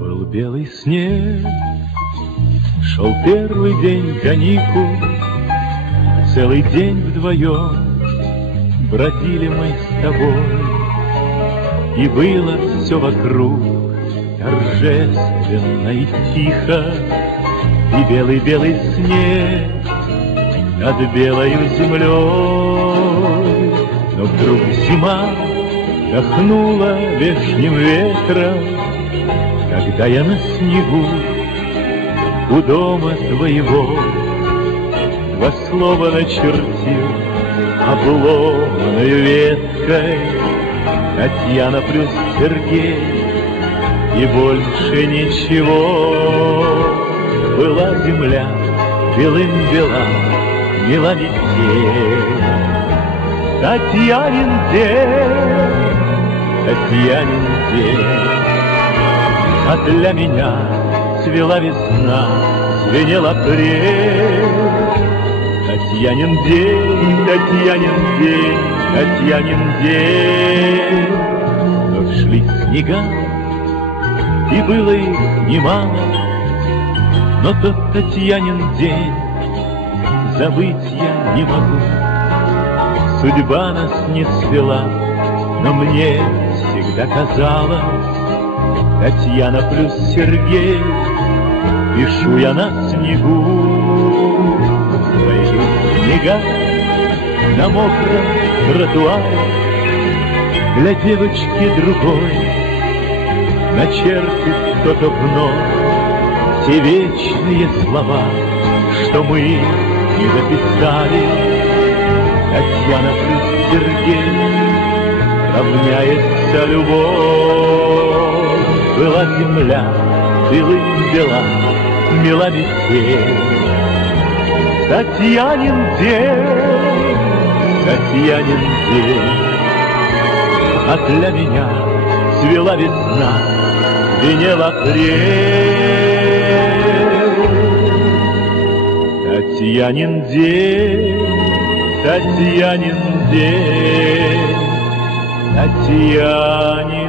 Был белый снег, шел первый день каникул, целый день вдвоем бродили мы с тобой, и было все вокруг торжественно и тихо, и белый-белый снег над белою землей. Но вдруг зима дохнула вешним ветром, когда я на снегу у дома твоего два слова начертил обломанной веткой: Татьяна плюс Сергей, и больше ничего. Была земля белым-бела, мела метель. Татьянин день, Татьянин день, а для меня цвела весна, звенел апрель. Татьянин день, Татьянин день, Татьянин день. Но шли снега, и было их немало, но тот Татьянин день забыть я не могу. Судьба нас не свела, но мне всегда казалось: Татьяна плюс Сергей, пишу я на снегу. Пройдут снега на мокром тротуаре, для девочки другой начертит кто-то вновь те вечные слова, что мы не дописали. Татьяна плюс Сергей равняется любовь. Была земля белым-бела, мела метель. Татьянин день, Татьянин день, а для меня цвела весна, звенел апрель. Татьянин день, Татьянин день, Татьянин